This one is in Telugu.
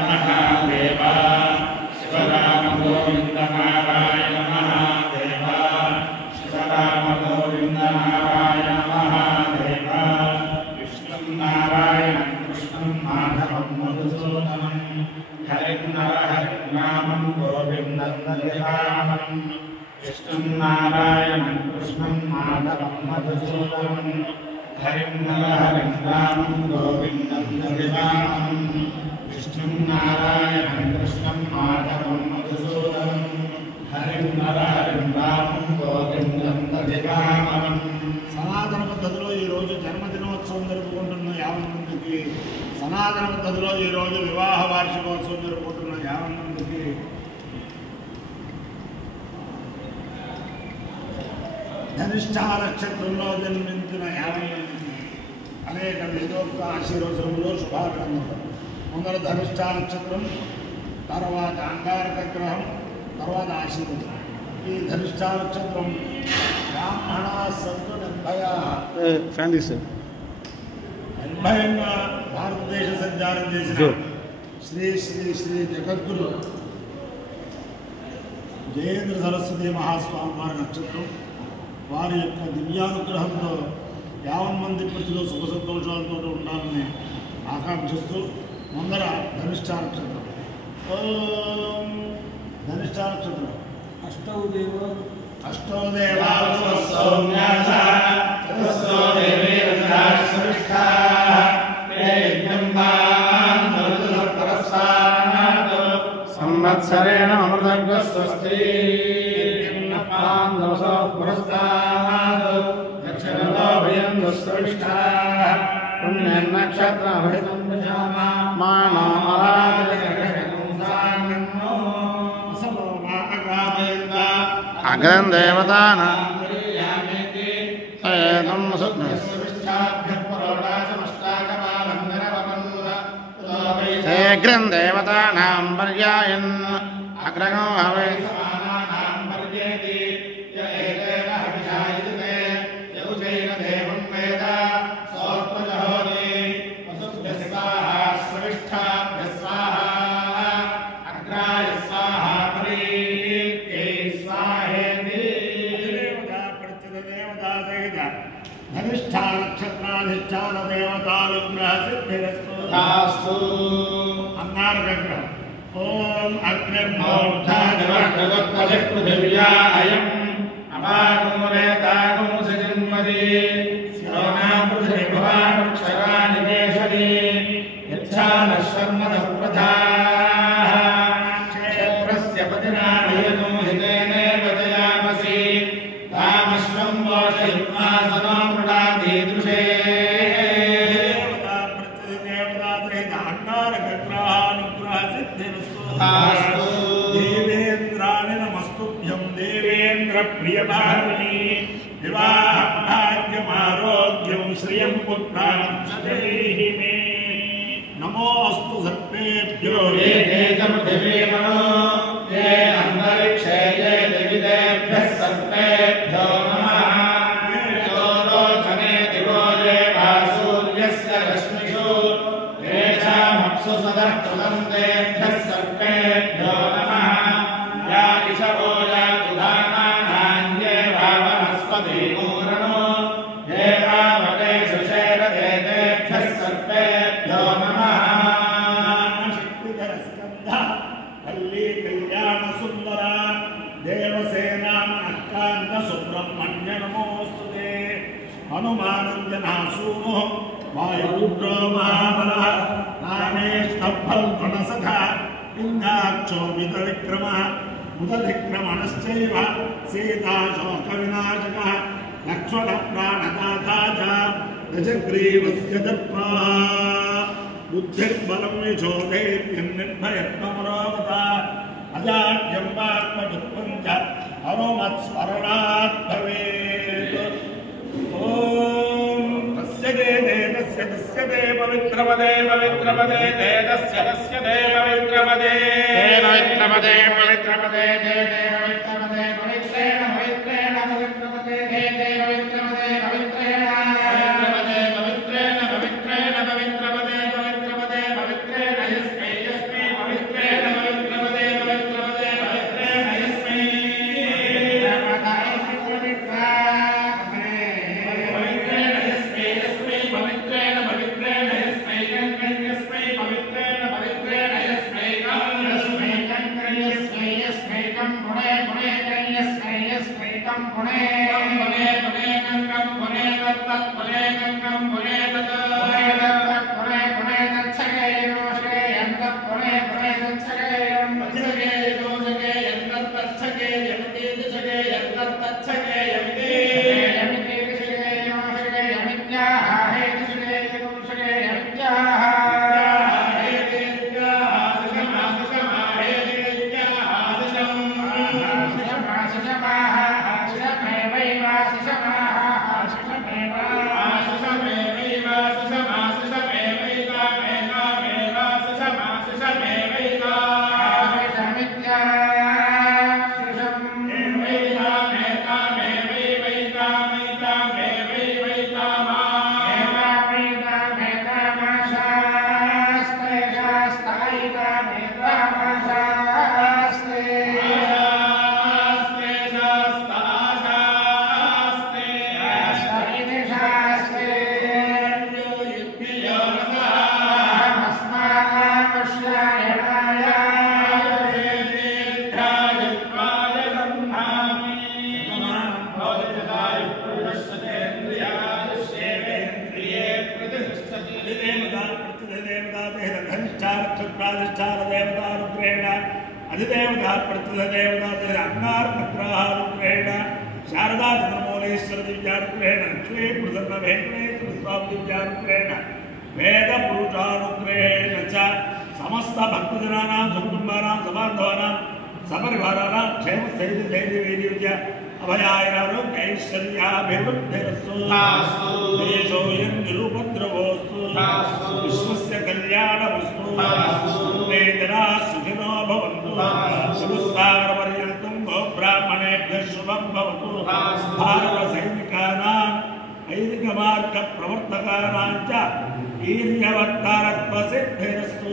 महादेव शिवराम गोविन्द नारायण महादेव शिवराम गोविन्द नारायण महादेव विष्णुं नारायणं कृष्णं माधवं मधुसूदनं हरिं नरहरिं गोविन्दं हरिवाहनं विष्णुं नारायणं कृष्णं माधवं मधुसूदनं हरिं नरहरिं रामं गोविन्दं हरिवाहनं विष्णुं नारायणं कृष्णं माधवं मधुसूदनं हरिं नरहरिं रामं गोविन्दं हरिवाहनं సనాతన పద్ధతిలో ఈరోజు జన్మదినోత్సవం జరుపుకుంటున్న 50 మందికి, సనాతన పద్ధతిలో ఈరోజు వివాహ వార్షికోత్సవం జరుపుకుంటున్న 50 మందికి, ధనిష్ఠా నక్షత్రంలో జన్మించిన 50 మందికి అనేక వేదోక్త ఆశీర్వచనములు శుభాకాంక్షలు. ముందర ధనిష్ఠా నక్షత్రం, తర్వాత అంగారక గ్రహం, తర్వాత ఆశీర్వచనం. ఈ ధనిష్ఠా నక్షత్రం బ్రాహ్మణ సంతు నిర్భయంగా భారతదేశ సంచారం చేసిన శ్రీ శ్రీ శ్రీ జగద్గురు జయేంద్ర సరస్వతి మహాస్వామి వారి నక్షత్రం. వారి యొక్క దివ్యానుగ్రహంతో 50 మంది ప్రజలు సుఖ సంతోషాలతో ఉండాలని ఆకాంక్షిస్తూ ముందర ధనిష్ఠా నక్షత్రం. ఓం ధనిష్ఠా నక్షత్రం అష్టౌ దేవా సంవత్సరేణ అమృతంగ స్వస్తి దక్షిణలో భయం దుశ్రేష్ఠా పుణ్యనక్షత్ర అగ్రం దేవతానా శీఘ్రం దేవతానాం పర్యాయన్ అగ్రగో హవే ధనిష్ఠా నక్షత్రాధిష్టాన దేవతానుగ్రహ సిద్ధిరస్తు. అంగారక గ్రహం. ఓం అగ్నిర్మోర్ధపృథివ్యా అయం అపాగోరేతాగోసజన్మది శిరోనాపృథిభవాక్షరానికేశరీ యచ్ఛానశర్మద ప్రధా క్షేత్రస్య పతినాభయనో హితేనేవ జయామసి కామశ్వం మోషయిత్మాసనో మృడాదీదృశే దేవేంద్రాణి నమస్తుభ్యం దేవేంద్ర ప్రియభారిణి వివాహ భాగ్యమారోగ్యం శ్రియం పుత్రాక్షదేహి మే నమోస్తు సర్వేభ్యో ఏ పృథివీమనో ఏ అంతరిక్షే ఏ దివిదేభ్యః సర్వేభ్యో నమః దివో దేవాసూర్యస్య రశ్మిషు తేజామప్సు సదః దేభ్యః సర్వేభ్యో నమః యా ఇషవో యాతుధానాన్యే భావనస్పతి మూరణో ఏ భావతే సుషేర దేభ్యః సర్వేభ్యో నమః శక్తిధర స్కంధ పల్లి కళ్యాణ సుందర దేవసేనామనఃకాంత సుబ్రహ్మణ్య నమోస్తుతే. హనుమానంజనాసూనో వాయురుద్రో మహాబలః నానేష్టఫల్గుణసఖ ఇందాక్షో విక్రమః ముదధిక్రమణశ్చైవ సీతాశోకవినాశకः లక్ష్మణ ప్రాణదాతా చ గజగ్రీవస్య దత్వా బుద్ధిర్బలం యశోధైర్యం నిర్భయత్వమరోగత అజాడ్యం వాక్పటుత్వం చ హనుమత్స్మరణాత్ భవేత్. ఓం తస్య దే పవిత్రపదే పవిత్రపదే తస్య దే పవిత్రపదే పవిత్రపదే పవిత్రపదే పవిత్రపదే పవిత్రేణ పవిత్రేణ పవిత్రపదే పవిత్రపదే పవిత్రేణ పవిత్రపదే పవిత్రేణ పవిత్రేణ పవిత్రపదే పవిత్రపదే పవిత్రేణ యస్మై నక్షత్రాధిష్టాన దేవతానుగ్రహేణ అధిదేవతా ప్రతిదేవతా అంగారగ్రహానుగ్రహేణ శారదా చంద్రమౌళేశ్వర దివ్యానుగ్రహేణ లక్ష్మీ ప్రసన్న వెంకటేశ్వర స్వామి దివ్యానుగ్రహేణ వేద పురుషానుగ్రహేణ చ సమస్త భక్తజనానాం సుకుటుంబానాం సబాంధవానాం సపరివారానాం క్షేమ స్థైర్య ధైర్య వీర్య అభయారోగ్యైశ్వర్యాభివృద్ధిరస్తు దేశోయం నిరుపద్రవోస్తు విశ్వస్య కళ్యాణమస్తు జనా సుఖినో భవంతు శుభసాగరపర్యంతం గోబ్రాహ్మణేభ్యః శుభం భవతు భారత సైనికానాం ఐదిక మార్గ ప్రవర్తకానాం చ వీర్యవర్తారత్వ సిద్ధిరస్తు